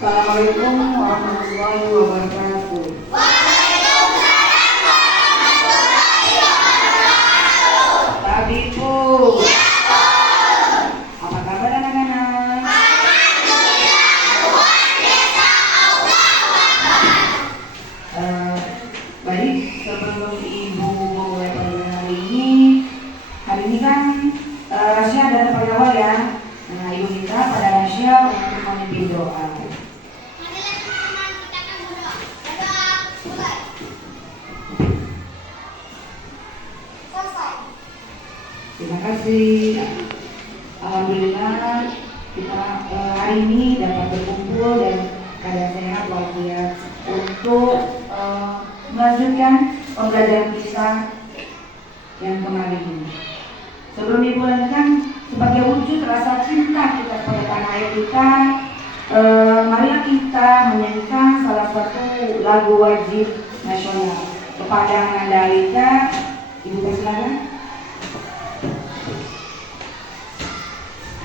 Assalamualaikum warahmatullahi wabarakatuh. Waalaikumsalam warahmatullahi wabarakatuh. Tadi Bu, Ya, Bu. apa kabar anak-anak? Alhamdulillah, luar biasa. Allahu Akbar. Baik, sebelum Ibu memulai pelajaran hari ini kan Rasya dan Pak Yawal ya. Nah, Ibu minta pada Rasya untuk memimpin doa. Marilah teman-teman kita akan berdoa. Berdoa, mulai. Selesai. Terima kasih. Alhamdulillah kita hari ini dapat berkumpul dan keadaan sehat walafiat untuk melanjutkan pembelajaran kita yang kemarin ini. Sebelum Ibu lanjutkan, sebagai wujud rasa cinta kita kepada tanah air kita, marilah kita menyanyikan salah satu lagu wajib nasional. Kepada Mandalika, Ibu persilakan.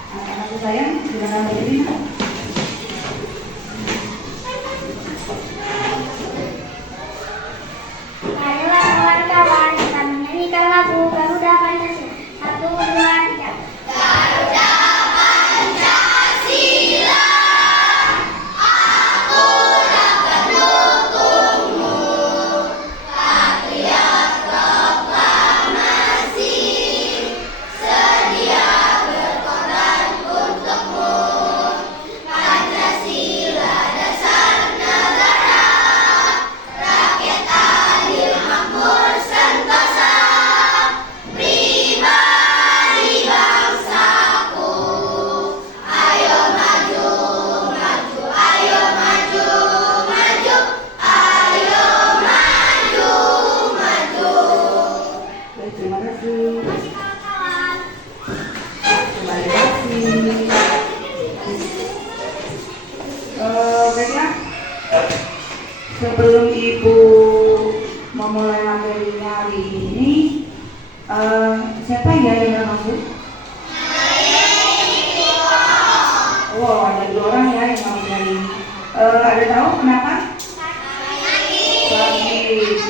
Anak-anakku sayang, silakan berdiri. Marilah kawan-kawan kita menyanyikan lagu Garuda Pancasila. 1, 2, 3. Garuda Pancasila, aku dapat mendukungmu. Patriot proklamasi, sedia berkorban untukmu. Pancasila dasar negara, rakyat adil makmur sentosa, pribadi bangsaku. Ayo maju, maju, ayo maju, maju, ayo maju, maju. Baik, terima kasih. Masih kawan-kawan. Terima kasih. Baiklah, sebelum Ibu memulai materinya hari ini, siapa ya yang bermaksud? Oh, ada 2 orang ya yang mau hari ini. Ada tahu kenapa? Sakit.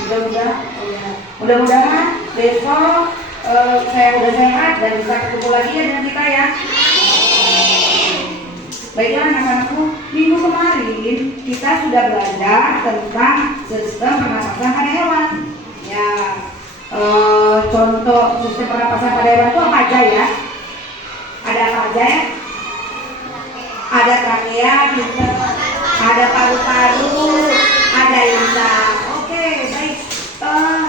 Mudah-mudahan besok saya udah sehat dan bisa ketemu lagi ya dengan kita ya. Baiklah anak-anakku, minggu kemarin kita sudah belajar tentang sistem pernapasan pada hewan. Ya, contoh sistem pernapasan pada hewan itu apa aja ya? Ada apa aja ya? Ada trakea, ada paru-paru, ada insang. Oke, baik.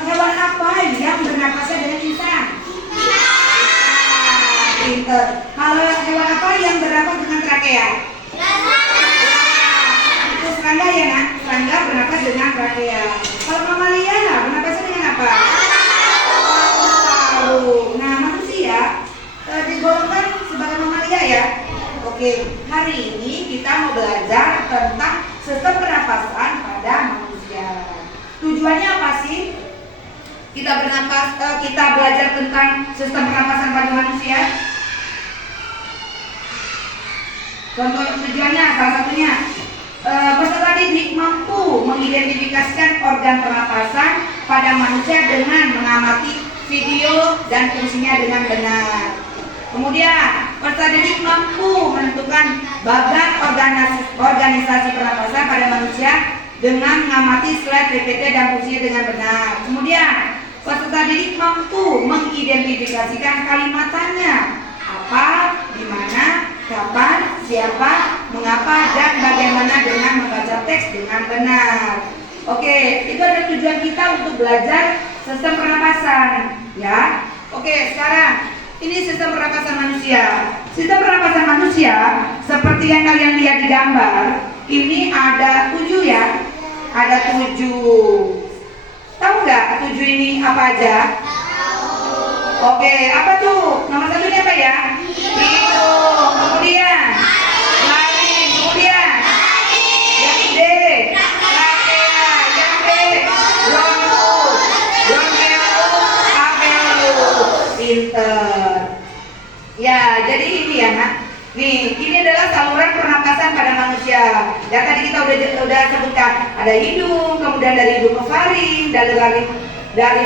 Hewan apa yang bernapasnya dengan insang? Pinter. Kalau hewan apa yang bernapas dengan trakea? Itu serangga ya nak? Serangga bernapas dengan trakea. Kalau mamalia bernapasnya dengan apa? Paru. Nah, manusia digolongkan sebagai mamalia ya. Oke, hari ini kita mau belajar tentang sistem pernapasan pada manusia. Tujuannya apa sih? Kita belajar tentang sistem pernapasan pada manusia. Contoh tujuannya, salah satunya peserta didik mampu mengidentifikasikan organ pernapasan pada manusia dengan mengamati video dan fungsinya dengan benar. Kemudian, peserta didik mampu menentukan bagan organisasi pernapasan pada manusia dengan mengamati slide PPT dan fungsinya dengan benar. Kemudian, peserta didik mampu mengidentifikasikan kalimatannya. Apa, di mana, kapan, siapa, mengapa, dan bagaimana dengan membaca teks dengan benar. Oke, itu adalah tujuan kita untuk belajar sistem pernapasan, ya. Oke, sekarang ini sistem pernapasan manusia. Sistem pernapasan manusia seperti yang kalian lihat di gambar, ini ada 7 ya. Ada 7. Tahu nggak 7 ini apa aja? Oke, apa tuh? Nomor 1 ini apa ya? Hidung. Kemudian lain. Kemudian yang D, trakea. Yang B, bronkus, bronkelus, alveolus. Pinter. Ya, jadi ini ya nak. Nih, ini adalah saluran pernapasan pada manusia. Ya tadi kita udah sebutkan ada hidung, kemudian dari hidung ke faring, dari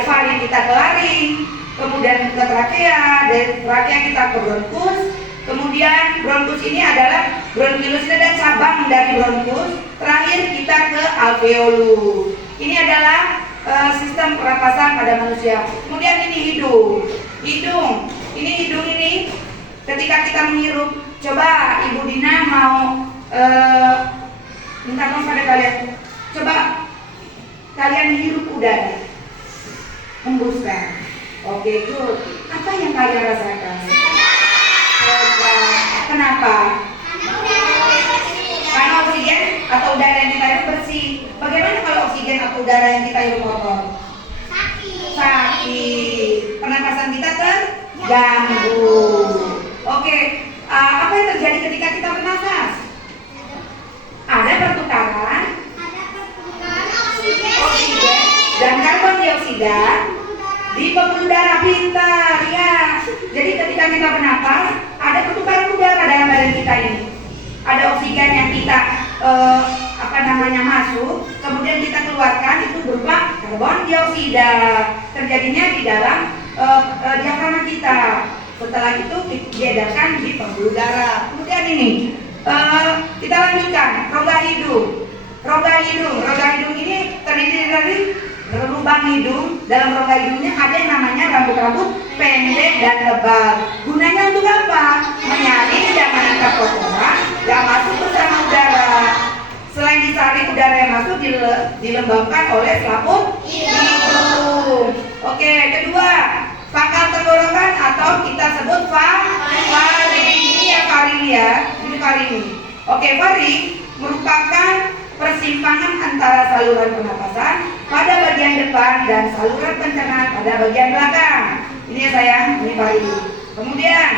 faring kita ke laring, kemudian ke trakea, dari trakea kita ke bronkus, kemudian bronkus ini adalah bronkiolus, ada cabang dari bronkus, terakhir kita ke alveolus. Ini adalah sistem pernapasan pada manusia. Kemudian ini hidung. Ini hidung ini ketika kita menghirup, coba Ibu Dina mau minta tolong pada kalian. Coba kalian hirup udara, hembuskan. Oke, good. Apa yang kalian rasakan? Kenapa? Karena oksigen atau udara yang kita hirup bersih. Bagaimana kalau oksigen atau udara yang kita hirup kotor? Sakit. Pernapasan kita terganggu. Oke, apa yang terjadi ketika kita bernafas? Ada pertukaran oksigen dan karbon dioksida di pembuluh darah. Pintar ya. Jadi ketika kita bernafas, ada pertukaran udara dalam badan kita ini. Ada oksigen yang kita masuk, kemudian kita keluarkan, itu berupa karbon dioksida. Terjadinya di dalam diafragma kita. Setelah itu diedarkan di pembuluh darah. Kemudian ini kita lanjutkan rongga hidung. Rongga hidung ini terdiri dari lubang hidung. Dalam rongga hidungnya ada yang namanya rambut-rambut pendek dan tebal. Gunanya untuk apa? Menyaring dan menangkap kotoran yang masuk bersama udara. Selain disaring, udara yang masuk dilembabkan oleh selaput hidung. Oke, kedua, pangkal tenggorokan atau kita sebut faring. Ini ya faring ya. Ini faring. Oke, faring merupakan persimpangan antara saluran pernapasan pada bagian depan dan saluran pencernaan pada bagian belakang. Ini ya sayang, ini faring. Kemudian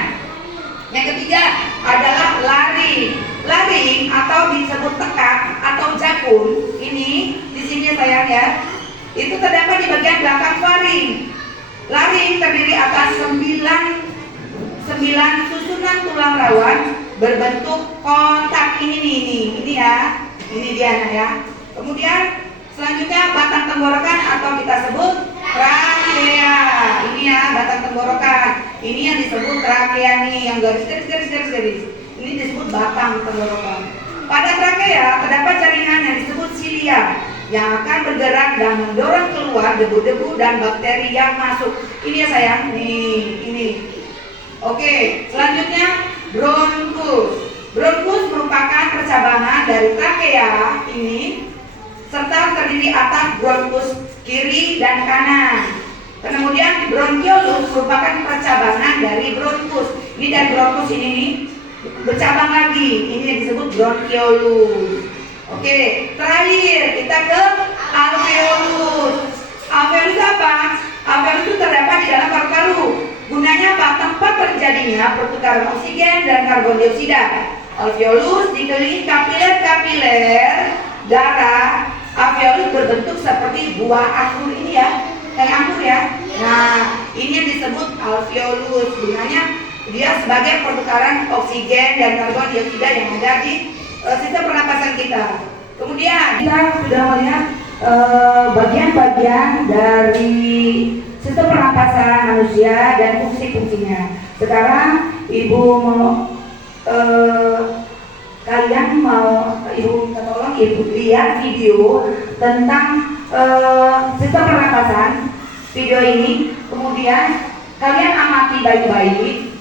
yang ketiga adalah laring. Laring atau disebut tekak atau jakun. Ini di sini ya sayang ya. Itu terdapat di bagian belakang faring. Laring terdiri atas 9 susunan tulang rawan berbentuk kotak. Ini ya. Ini dia nah ya. Kemudian selanjutnya batang tenggorokan atau kita sebut trakea. Ini ya batang tenggorokan. Ini yang disebut trakea nih, yang garis. Ini disebut batang tenggorokan. Pada trakea terdapat jaringan yang disebut silia yang akan bergerak dan mendorong keluar debu-debu dan bakteri yang masuk. Ini ya sayang, ini. Oke, selanjutnya bronkus. Bronkus merupakan percabangan dari trakea ini serta terdiri atas bronkus kiri dan kanan. Kemudian bronkiolus merupakan percabangan dari bronkus. Ini dari bronkus ini nih bercabang lagi. Ini yang disebut bronkiolus. Oke, terakhir kita ke alveolus. Alveolus apa? Alveolus itu terdapat di dalam paru-paru. Gunanya apa? Tempat terjadinya pertukaran oksigen dan karbon dioksida. Alveolus dikelilingi kapiler-kapiler darah. Alveolus berbentuk seperti buah anggur ini ya, kayak anggur ya. Nah, ini yang disebut alveolus. Gunanya dia sebagai pertukaran oksigen dan karbon dioksida yang ada di sistem pernapasan kita. Kemudian kita sudah melihat bagian-bagian dari sistem pernapasan manusia dan fungsi-fungsinya. Sekarang Ibu kalian mau Ibu tolong Ibu lihat video tentang sistem pernapasan. Video ini kemudian kalian amati baik-baik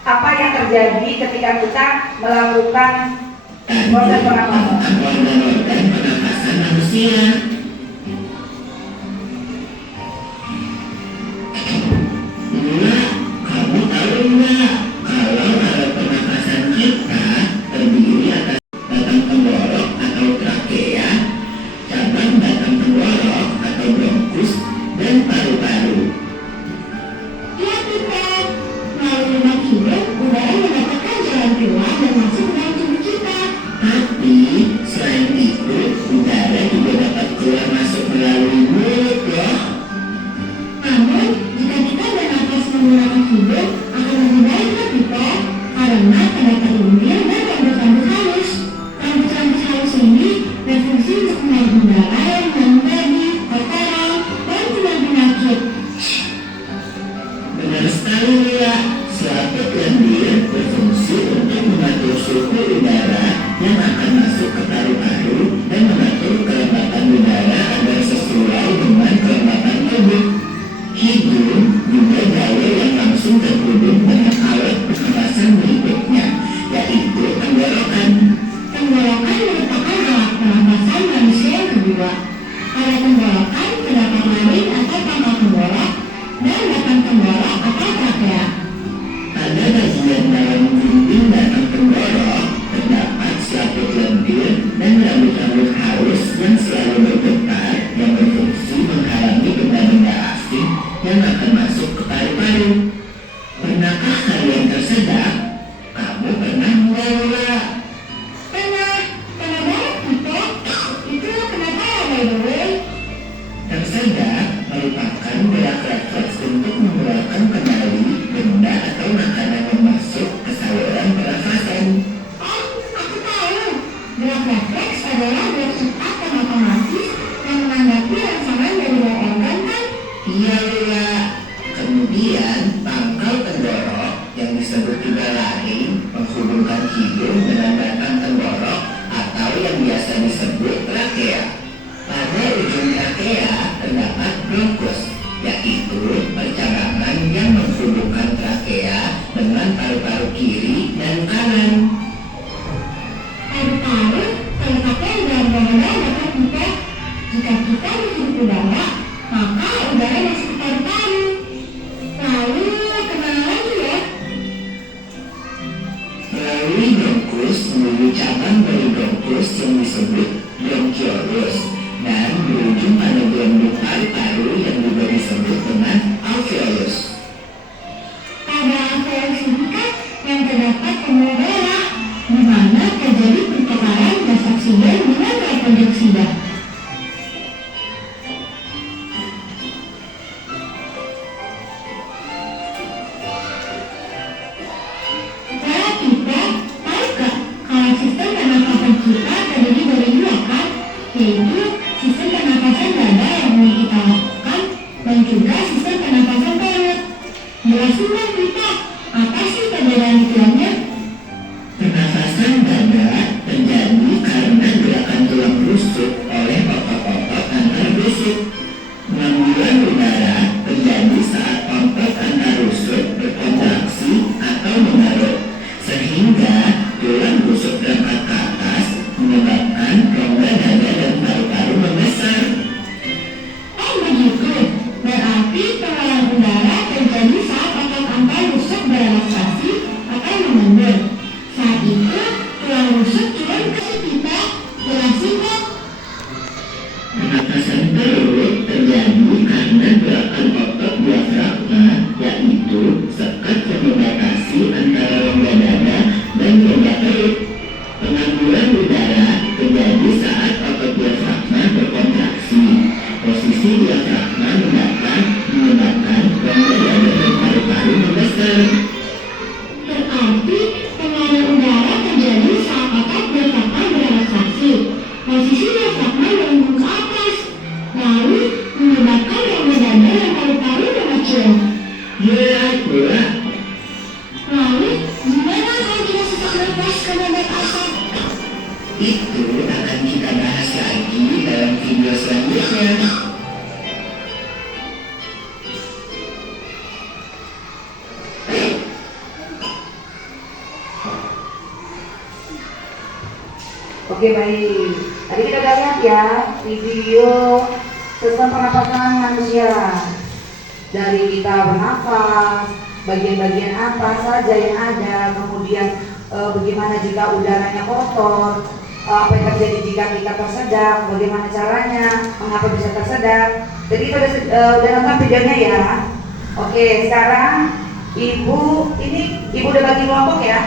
apa yang terjadi ketika kita melakukan proses pernapasan. Kamu tahu nggak kalau alat pernapasan kita terdiri atas batang tenggorok atau trakea, cabang batang tenggorok atau bronkus, dan paru-paru. Ya Peter, melalui lubang hidung, udara mendapatkan jalan keluar dan masuk ke dalam tubuh kita. Tapi selain itu, udara juga dapat keluar Harus tahu ya, selaput lendir berfungsi untuk mengatur suhu udara yang akan masuk ke paru-paru dan mengatur kelembapan udara agar sesuai dengan kelembapan tubuh. Hidung juga gawe yang langsung terhubung dengan alat pernapasan berikutnya, yaitu tenggorokan. Tenggorokan merupakan alat pernapasan manusia yang kedua. Pada tenggorokan terdapat laring atau pangkal tenggorok dan batang tenggorok atau trakea. Pada bagian dalam dinding batang tenggorok terdapat selaput lendir dan rambut-rambut halus yang selalu bergetar yang berfungsi menghalangi benda-benda asing yang akan masuk ke paru-paru. Pernahkah kalian tersedak? Kamu pernah mula-mula? Pernah banget kita? Itu kenapa ya by the way? Tersedak merupakan gerak refleks untuk mengeluarkan kembali benda atau makanan yang masuk ke saluran pernafasan. Oh, aku tahu. Gerak refleks adalah gerak cepat dan otomatis yang menanggapi rangsangan dari luar organ kan? Iya, Lila. Kemudian pangkal tenggorok yang disebut juga laring menghubungkan hidung dengan batang tenggorok atau yang biasa disebut trakea. Pada ujung trakea terdapat bronkus, yaitu percabangan yang menghubungkan trakea dengan paru-paru kiri dan kanan. Paru-paru terletaknya di dalam rongga batang kita. Jika kita menghirup udara, maka udara masuk ke paru-paru. Lalu kemana lagi ya? Melalui bronkus menuju cabang dari bronkus yang disebut bronchiolus dan berujung pada gelembung paru-paru yang juga disebut dengan alveolus. Pada alveolus ini kan yang terdapat pembuluh darah, di mana terjadi pertukaran gas oksigen dengan karbon dioksida. Nah, kita tahu gak kalau sistem pernapasan kita terdiri dari dua kan, yaitu sistem pernapasan dada yang mulai kita lakukan dan juga sistem pernapasan perut. Jelasin dong kita, apa sih perbedaan keduanya? Pernafasan dada terjadi karena gerakan tulang rusuk oleh otot-otot antar rusuk. Pengambilan udara terjadi saat otot antar rusuk berkontraksi atau mengerut, sehingga tulang rusuk terangkat ke atas menyebabkan rongga dada dan paru-paru membesar. Oh begitu, berarti pengaliran udara terjadi saat otot antar rusuk berelaksasi atau mengendur. Saat itu, tulang rusuk turun ke pipa. Jelasin dong. Pernapasan perut terjadi karena gerakan otot diafragma, yaitu sekat yang membatasi antara rongga dada dan rongga perut. Pengambilan udara terjadi saat otot diafragma berkontraksi. Posisi diafragma mendatar menyebabkan rongga dada dan paru-paru membesar. Berarti pengaliran udara terjadi saat otot diafragma berelaksasi. Posisi diafragma melengkung ke atas, lalu menyebabkan rongga dada dan paru-paru mengecil. Ya, pula. Lalu, gimana kalau kita sesak nafas karena naik asap? Itu akan kita bahas lagi dalam video selanjutnya. Oke baik, tadi kita udah lihat ya video sistem pernapasan manusia. Dari kita bernafas, bagian-bagian apa saja yang ada, kemudian bagaimana jika udaranya kotor, apa yang terjadi jika kita tersedak, bagaimana caranya, mengapa bisa tersedak. Jadi kita udah nonton videonya ya. Oke, sekarang ibu udah bagi kelompok ya.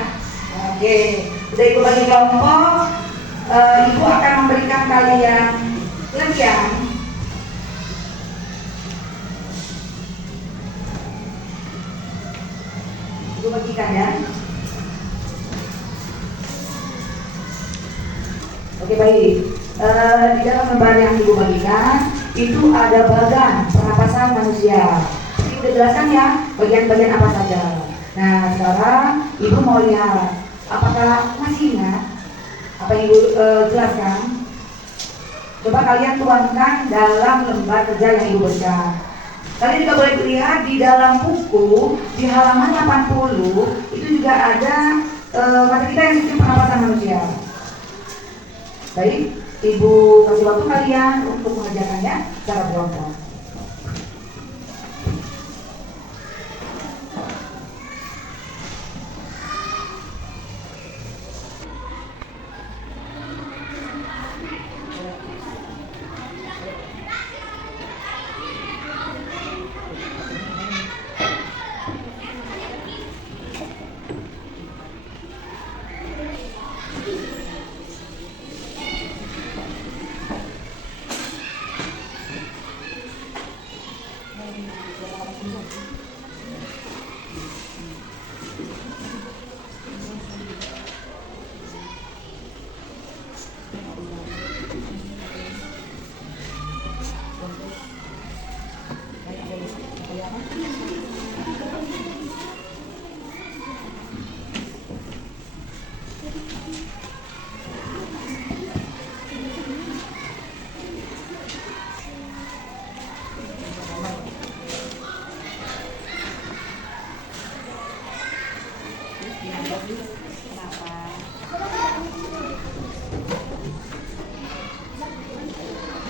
Oke, udah ibu bagi kelompok. Ibu akan memberikan kalian latihan. Ibu bagikan ya. Oke baik. Di dalam lembar yang ibu bagikan itu ada bagan pernapasan manusia. Ibu dijelaskan ya bagian-bagian apa saja. Nah sekarang ibu mau lihat apakah masih ingat apa yang ibu jelaskan. Coba kalian tuangkan dalam lembar kerja yang ibu berikan. Kalian juga boleh lihat di dalam buku di halaman 80 itu juga ada mata kita yang sistem pernapasan manusia. Baik, ibu kasih waktu kalian untuk mengerjakannya secara kelompok.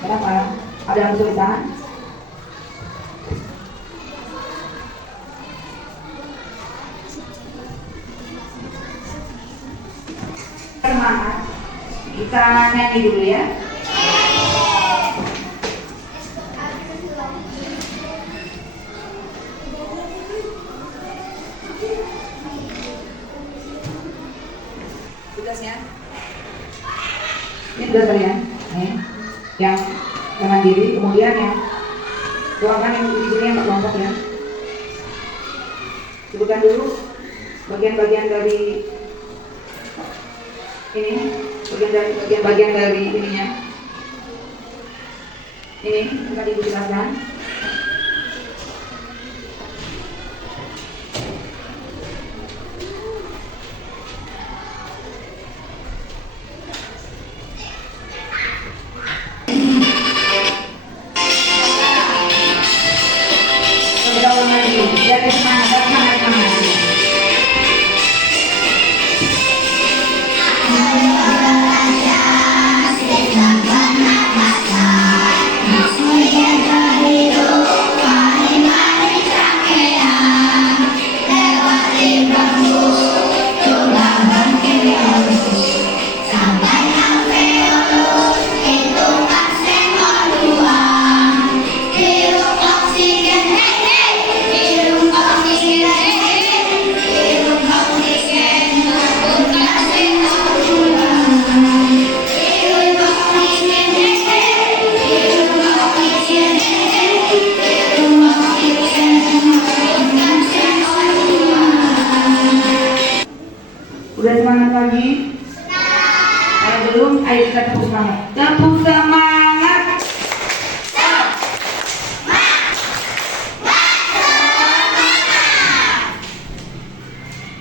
Kenapa? Ada yang kesulitan? Semangat. Kita nyanyi dulu ya. Tugasnya. Ini tugas kalian. Nih. Yang mandiri, kemudian yang tuangkan yang di sini yang kelompok ya. Sebutkan dulu bagian-bagian dari ini, bagian-bagian dari ininya. Ini akan ibu jelaskan. Jadi semangat. Udah semangat lagi? Kalau belum, ayo kita tepuk semangat. Tepuk semangat.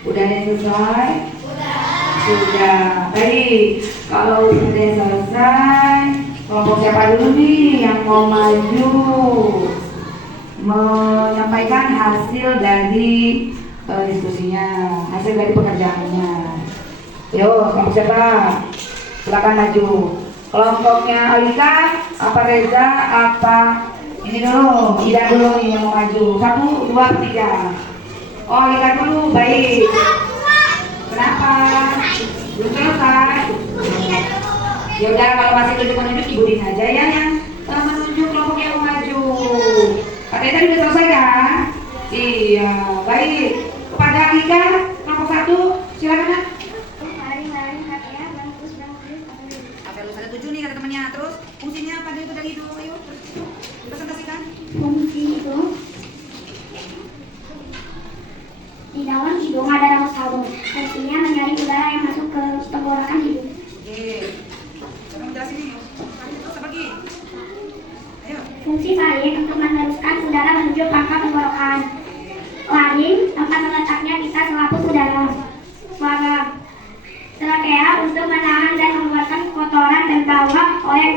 Udah ada yang selesai? Sudah. Baik. Kalau sudah selesai, kelompok siapa dulu nih yang mau maju menyampaikan hasil dari diskusinya, hasil dari pekerjaannya. Yo, kelompok siapa? Silakan maju. Kelompoknya Alika, apa Reza, apa ini dulu, Ida dulu nih yang mau maju. 1, 2, 3. Oh, Alika dulu, baik. Kenapa? Belum selesai. Ya udah, kalau masih tunjuk-tunjuk ibu Dina aja ya yang menunjuk kelompok yang mau maju. Pak Reza sudah selesai kan? Iya, baik. Kepada Alika, kelompok 1, silakan. Ada 7 nih kata temannya. Terus fungsinya pada itu dari hidung, ayo presentasikan. Fungsi hidung. Di dalam hidung ada rongga salung. Fungsinya menyaring udara yang masuk ke tenggorokan hidung. Oke. Coba jelasin nih. Terus apa lagi? Ayo. Fungsi faring untuk meneruskan udara menuju pangkal tenggorokan.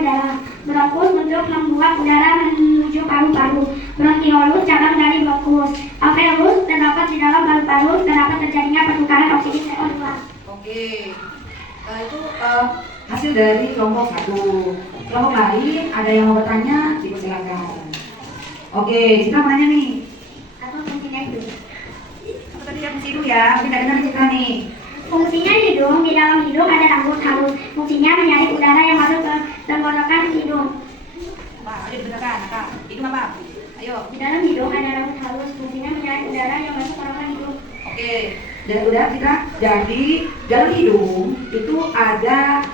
udara. Bronkus untuk membuat udara menuju paru-paru. Bronkiolus cabang dari bronkus. Alveolus terdapat di dalam paru-paru, terdapat terjadinya pertukaran oksigen CO2. Oke. Itu hasil dari kelompok 1. Kelompok lain ada yang mau bertanya, silakan. Oke, kita mau nanya nih. Apa fungsinya hidung? Apa tadi ya fungsi hidung ya? Tidak benar kita nih. Fungsinya hidung, di dalam hidung ada rambut halus. Fungsinya menyaring udara yang masuk ke tenggorokan hidung. Wah, ayo dibenarkan, Kak. Hidung apa? Ayo. Di dalam hidung ada rambut halus. Fungsinya menyaring udara yang masuk ke rongga hidung. Oke. Dan udah kita jadi dalam hidung itu ada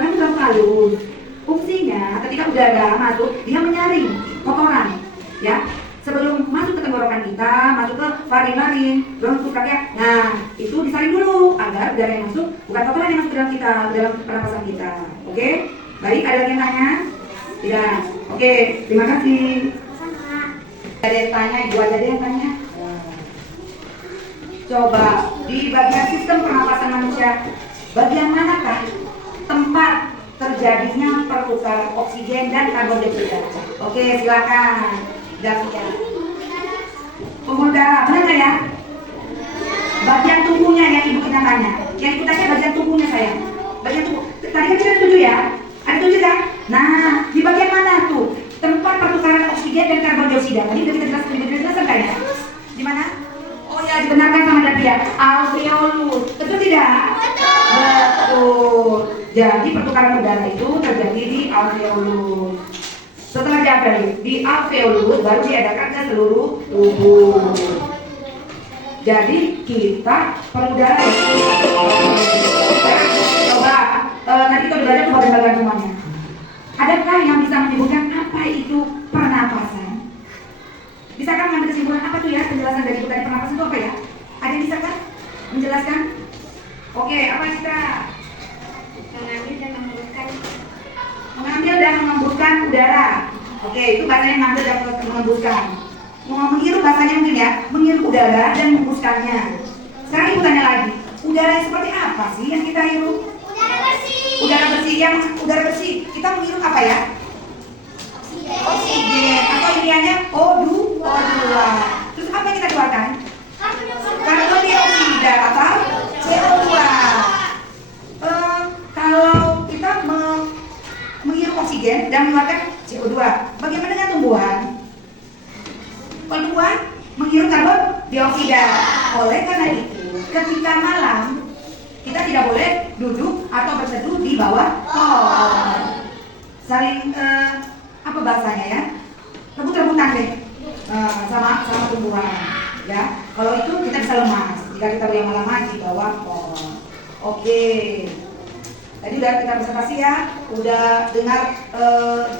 rambut halus. Fungsinya ketika udara masuk dia menyaring kotoran, ya. Sebelum masuk ke tenggorokan kita, masuk ke faringe, bronkus trakea. Nah, itu disaring dulu agar udara yang masuk bukan kotoran yang masuk ke dalam kita, ke dalam pernapasan kita. Oke? Baik, ada lagi yang tanya? Tidak. Oke, terima kasih. Sama. Ada yang tanya, ibu aja deh yang tanya. Coba di bagian sistem pernapasan manusia, bagian manakah tempat terjadinya pertukaran oksigen dan karbon dioksida? Oke, silakan. Grafiknya. Pembuluh darah, benar nggak ya? Bagian tubuhnya yang ibu kita tanya. Yang ibu tanya bagian tubuhnya saya. Bagian tubuh. Tadi kan kita setuju ya? Ada setuju kan? Nah, di bagian mana tuh tempat pertukaran oksigen dan karbon dioksida? Tadi udah kita jelaskan kan ya? Di mana? Oh ya, dibenarkan sama Dadia. Alveolus. Betul tidak? Betul. Jadi pertukaran udara itu terjadi di alveolus. Setelah di alveolus baru diadakan ke seluruh tubuh. Jadi kita perlu udara. Coba tadi kita udah belajar bagian-bagian semuanya. Adakah yang bisa menyebutkan apa itu pernapasan? Bisakah mengambil kesimpulan apa tuh ya penjelasan dari tadi pernapasan itu apa ya? Ada yang bisa kan menjelaskan? Oke, apa kita? Mengambil dan mengembuskan udara. Oke, itu bahasanya mengambil dan mengembuskan. Menghirup bahasanya mungkin ya, menghirup udara dan mengembuskannya. Sekarang ibu tanya lagi, udara yang seperti apa sih yang kita hirup? Udara bersih. Udara bersih, yang udara bersih. Kita menghirup apa ya? Oksigen. Atau iniannya O2. Terus apa yang kita keluarkan? Karbon dioksida atau CO2. Kalau kita menghirup oksigen dan mengeluarkan CO2, bagaimana dengan tumbuhan? Kalau tumbuhan menghirup karbon dioksida. Oleh karena itu, ketika malam kita tidak boleh duduk atau berseduh di bawah pohon. Saling apa bahasanya ya? Rebut-rebutan deh sama tumbuhan. Ya, kalau itu kita bisa lemas jika kita berlama-lama di bawah pohon. Oke. Tadi udah kita presentasi ya, udah dengar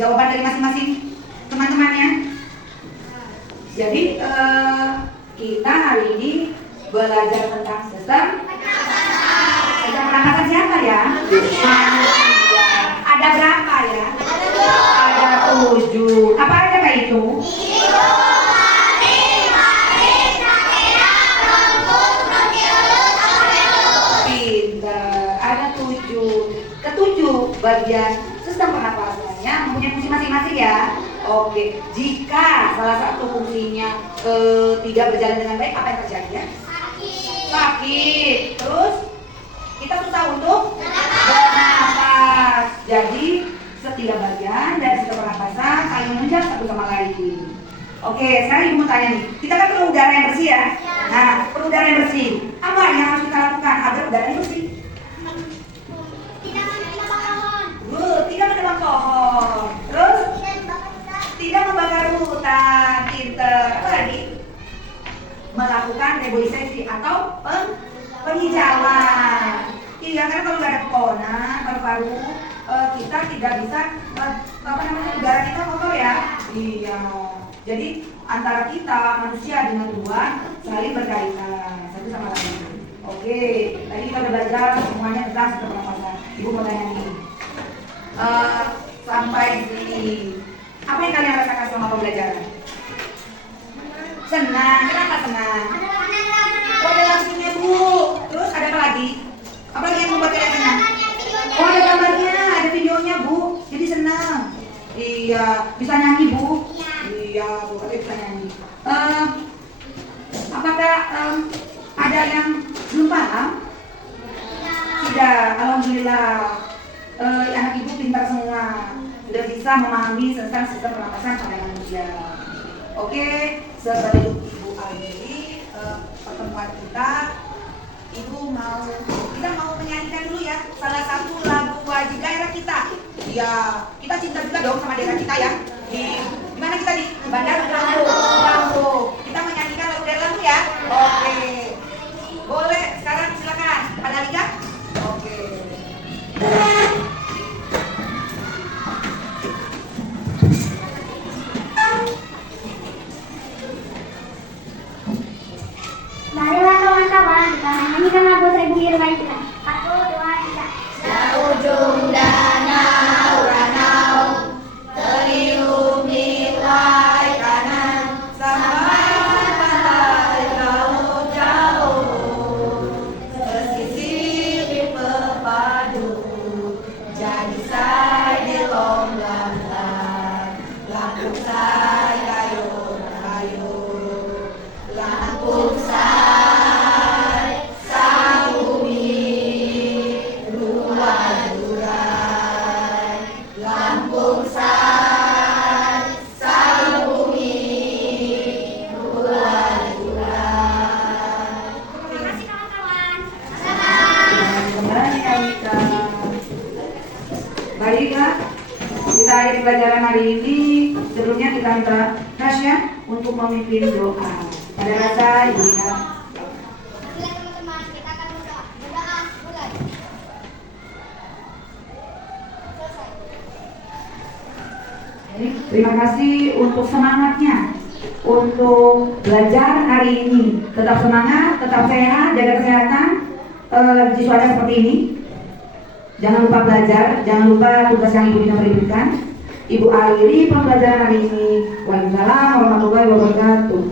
jawaban dari masing-masing teman-temannya. Jadi kita hari ini belajar tentang sistem pernapasan siapa ya? Manusia. Ada berapa ya? Ada 7. Apa aja kayak itu? Bagian sistem pernapasannya mempunyai fungsi masing-masing ya. Oke, jika salah satu fungsinya tidak berjalan dengan baik, apa yang terjadi ya? Sakit. Terus kita susah untuk bernapas. Jadi setiap bagian dari sistem pernapasan saling menunjang satu sama lain. Oke, sekarang ibu mau tanya nih, kita kan perlu udara yang bersih ya? Nah, perlu udara yang bersih. Apa yang harus kita lakukan agar udara yang bersih? Tidak menebang pohon. Terus tidak membakar hutan. Pinter. Apa lagi? Melakukan reboisasi atau penghijauan. Iya, karena kalau nggak ada pepohonan, paru-paru kita tidak bisa udara kita kotor ya. Iya. Jadi antara kita manusia dengan Tuhan saling berkaitan satu sama lain. Oke, tadi kita udah belajar semuanya tentang sistem pernapasan. Ibu mau tanya nih. Sampai di sini apa yang kalian rasakan selama pembelajaran? Senang. Kenapa senang? Oh, ada lagunya Bu. Terus ada apa lagi? Apa lagi yang membuat kalian senang? Oh, ada gambarnya, ada videonya Bu. Jadi senang. Alhamdulillah, anak ibu pintar semua, sudah bisa memahami tentang sistem pernapasan pada manusia. Oke, sebagai Ibu Aldi, pertemuan kita, Ibu kita mau menyanyikan dulu ya salah satu lagu wajib daerah kita. Ya, kita cinta juga dong sama daerah kita ya. Di mana kita di Bandar Lampung. Kita menyanyikan lagu daerah Lampung ya. Oke. Boleh, sekarang silakan. Ada Lika? Oke. Marilah kawan-kawan, kita menyanyikan lagu Seribu Irwa kita. 1, 2, 3. Seujung danau ranau terlium nilai kanan sampai pantai laut jauh pesisir berpadu jadi saya lomba-lomba Lampung saya kayu Lampung saya sang bumi luar durai Lampung sang bumi luar durai. Terima kasih kawan-kawan. Kembali Kalika. Baiklah, kita akhiri pelajaran hari ini. Sebelumnya kita minta Tasya untuk memimpin doa. Pada rasa Ibu. Baiklah teman-teman, kita akan berdoa. Berdoa mulai. Selesai. Terima kasih untuk semangatnya untuk belajar hari ini. Tetap semangat, tetap sehat, jaga kesehatan di cuaca seperti ini. Jangan lupa belajar, jangan lupa tugas yang Ibu Dina berikan. Ibu akhiri pembelajaran hari ini. Waalaikumsalam warahmatullahi wabarakatuh.